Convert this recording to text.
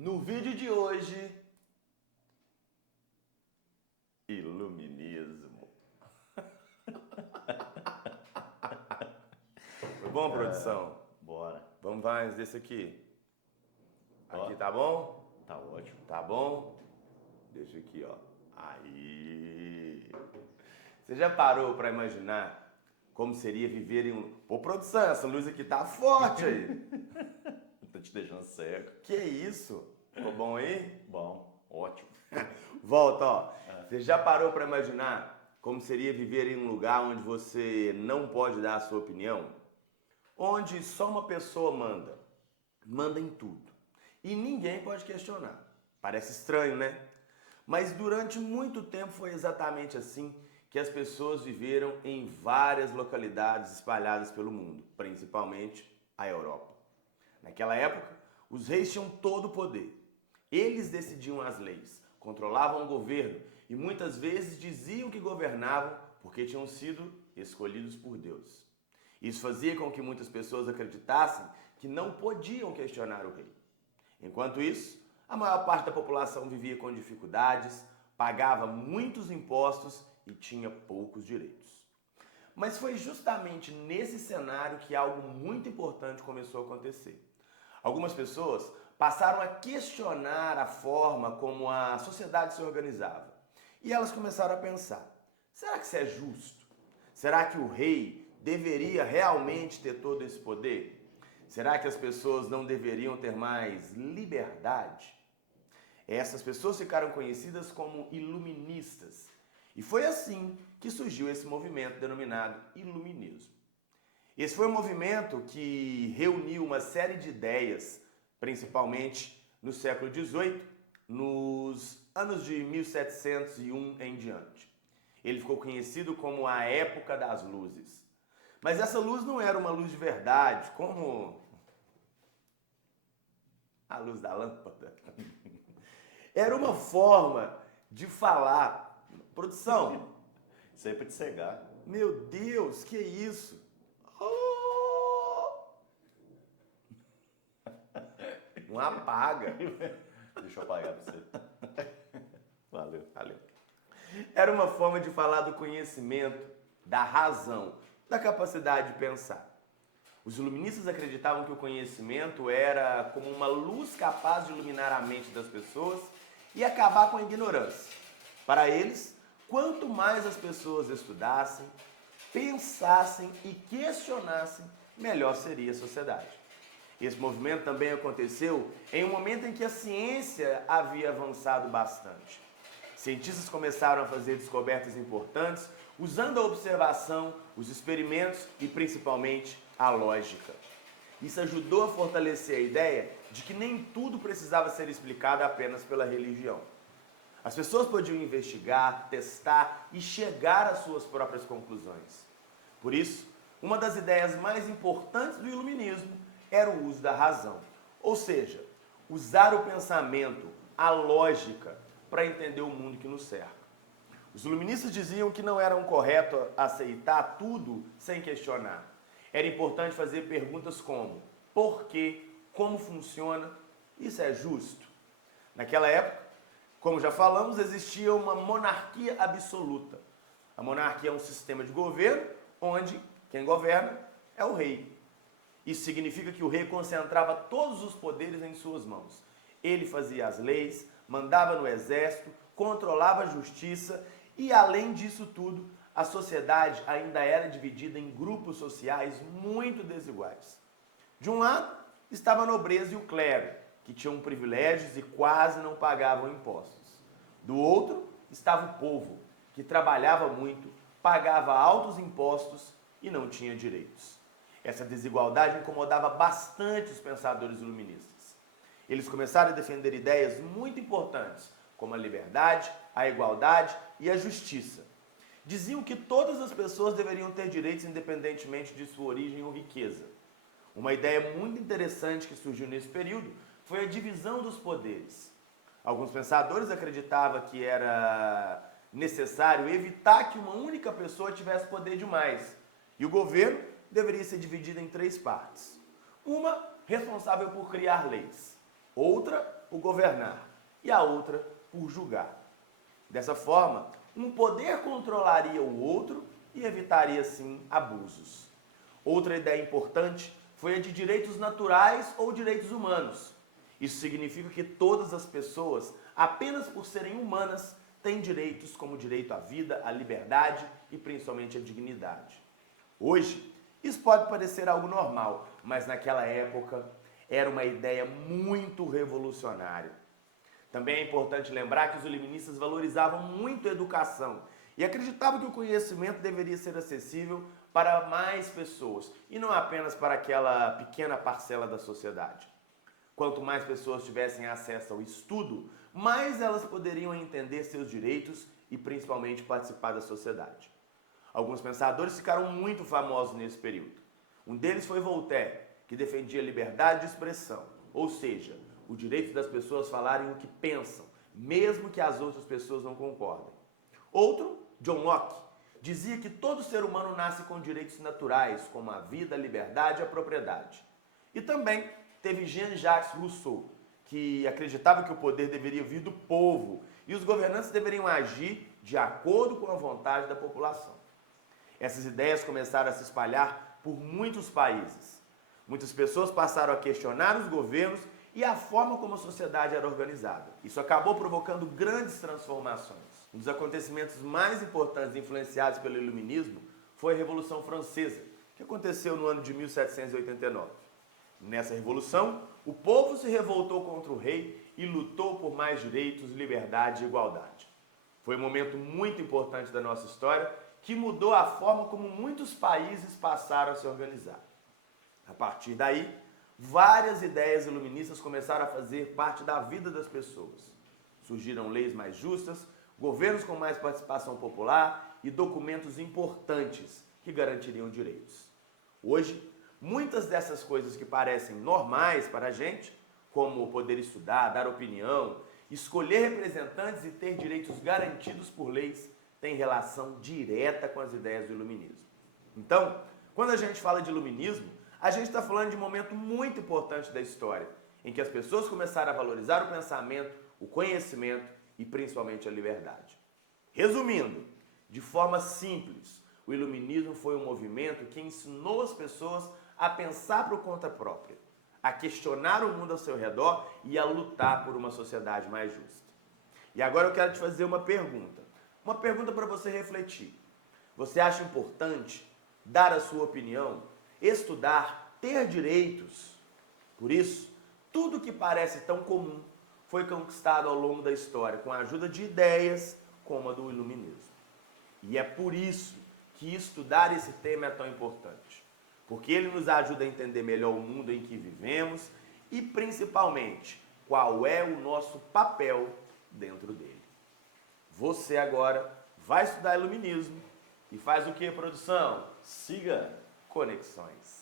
No vídeo de hoje, iluminismo. Foi bom, produção? Bora. Vamos mais desse aqui. Aqui Ó. tá bom? Tá ótimo. Tá bom? Deixa aqui, ó. Aí. Você já parou pra imaginar como seria viver em um... Pô, produção, essa luz aqui tá forte aí. Tô te deixando cego. Que isso? Ficou bom aí? Bom, ótimo. Volta, ó. Você já parou pra imaginar como seria viver em um lugar onde você não pode dar a sua opinião? Onde só uma pessoa manda. Manda em tudo. E ninguém pode questionar. Parece estranho, né? Mas durante muito tempo foi exatamente assim que as pessoas viveram em várias localidades espalhadas pelo mundo, principalmente a Europa. Naquela época, os reis tinham todo o poder. Eles decidiam as leis, controlavam o governo e muitas vezes diziam que governavam porque tinham sido escolhidos por Deus. Isso fazia com que muitas pessoas acreditassem que não podiam questionar o rei. Enquanto isso, a maior parte da população vivia com dificuldades, pagava muitos impostos e tinha poucos direitos. Mas foi justamente nesse cenário que algo muito importante começou a acontecer. Algumas pessoas passaram a questionar a forma como a sociedade se organizava. E elas começaram a pensar, será que isso é justo? Será que o rei deveria realmente ter todo esse poder? Será que as pessoas não deveriam ter mais liberdade? Essas pessoas ficaram conhecidas como iluministas. E foi assim que surgiu esse movimento denominado iluminismo. Esse foi um movimento que reuniu uma série de ideias, principalmente no século XVIII, nos anos de 1701 em diante. Ele ficou conhecido como a Época das Luzes. Mas essa luz não era uma luz de verdade, como a luz da lâmpada. Era uma forma de falar. Produção, Sempre te cegar. meu Deus, que isso? Oh! Não apaga. Deixa eu apagar pra você. Valeu. Valeu. Era uma forma de falar do conhecimento, da razão, da capacidade de pensar. Os iluministas acreditavam que o conhecimento era como uma luz capaz de iluminar a mente das pessoas e acabar com a ignorância. Para eles, quanto mais as pessoas estudassem, pensassem e questionassem, melhor seria a sociedade. Esse movimento também aconteceu em um momento em que a ciência havia avançado bastante. Cientistas começaram a fazer descobertas importantes usando a observação, os experimentos e principalmente a lógica. Isso ajudou a fortalecer a ideia de que nem tudo precisava ser explicado apenas pela religião. As pessoas podiam investigar, testar e chegar às suas próprias conclusões. Por isso, uma das ideias mais importantes do iluminismo era o uso da razão, ou seja, usar o pensamento, a lógica, para entender o mundo que nos cerca. Os iluministas diziam que não era correto aceitar tudo sem questionar. Era importante fazer perguntas como por quê, como funciona, isso é justo? Naquela época, como já falamos, existia uma monarquia absoluta. A monarquia é um sistema de governo onde quem governa é o rei. Isso significa que o rei concentrava todos os poderes em suas mãos. Ele fazia as leis, mandava no exército, controlava a justiça e, além disso tudo, a sociedade ainda era dividida em grupos sociais muito desiguais. De um lado, estava a nobreza e o clero, que tinham privilégios e quase não pagavam impostos. Do outro, estava o povo, que trabalhava muito, pagava altos impostos e não tinha direitos. Essa desigualdade incomodava bastante os pensadores iluministas. Eles começaram a defender ideias muito importantes, como a liberdade, a igualdade e a justiça. Diziam que todas as pessoas deveriam ter direitos independentemente de sua origem ou riqueza. Uma ideia muito interessante que surgiu nesse período foi a divisão dos poderes. Alguns pensadores acreditavam que era necessário evitar que uma única pessoa tivesse poder demais. E o governo deveria ser dividido em 3 partes. Uma responsável por criar leis, outra por governar e a outra por julgar. Dessa forma, um poder controlaria o outro e evitaria, sim, abusos. Outra ideia importante foi a de direitos naturais ou direitos humanos. Isso significa que todas as pessoas, apenas por serem humanas, têm direitos como o direito à vida, à liberdade e principalmente à dignidade. Hoje, isso pode parecer algo normal, mas naquela época era uma ideia muito revolucionária. Também é importante lembrar que os iluministas valorizavam muito a educação e acreditavam que o conhecimento deveria ser acessível para mais pessoas e não apenas para aquela pequena parcela da sociedade. Quanto mais pessoas tivessem acesso ao estudo, mais elas poderiam entender seus direitos e principalmente participar da sociedade. Alguns pensadores ficaram muito famosos nesse período. Um deles foi Voltaire, que defendia a liberdade de expressão, ou seja, o direito das pessoas falarem o que pensam, mesmo que as outras pessoas não concordem. Outro, John Locke, dizia que todo ser humano nasce com direitos naturais, como a vida, a liberdade e a propriedade. E também teve Jean-Jacques Rousseau, que acreditava que o poder deveria vir do povo e os governantes deveriam agir de acordo com a vontade da população. Essas ideias começaram a se espalhar por muitos países. Muitas pessoas passaram a questionar os governos e a forma como a sociedade era organizada. Isso acabou provocando grandes transformações. Um dos acontecimentos mais importantes influenciados pelo Iluminismo foi a Revolução Francesa, que aconteceu no ano de 1789. Nessa revolução, o povo se revoltou contra o rei e lutou por mais direitos, liberdade e igualdade. Foi um momento muito importante da nossa história que mudou a forma como muitos países passaram a se organizar. A partir daí, várias ideias iluministas começaram a fazer parte da vida das pessoas. Surgiram leis mais justas, governos com mais participação popular e documentos importantes que garantiriam direitos. Hoje, muitas dessas coisas que parecem normais para a gente, como poder estudar, dar opinião, escolher representantes e ter direitos garantidos por leis, têm relação direta com as ideias do iluminismo. Então, quando a gente fala de iluminismo, a gente está falando de um momento muito importante da história, em que as pessoas começaram a valorizar o pensamento, o conhecimento e principalmente a liberdade. Resumindo, de forma simples, o iluminismo foi um movimento que ensinou as pessoas a pensar por conta própria, a questionar o mundo ao seu redor e a lutar por uma sociedade mais justa. E agora eu quero te fazer uma pergunta para você refletir. Você acha importante dar a sua opinião, estudar, ter direitos? Por isso, tudo que parece tão comum foi conquistado ao longo da história com a ajuda de ideias como a do iluminismo. E é por isso que estudar esse tema é tão importante, porque ele nos ajuda a entender melhor o mundo em que vivemos e, principalmente, qual é o nosso papel dentro dele. Você agora vai estudar iluminismo e faz o que, produção? Siga Conexões.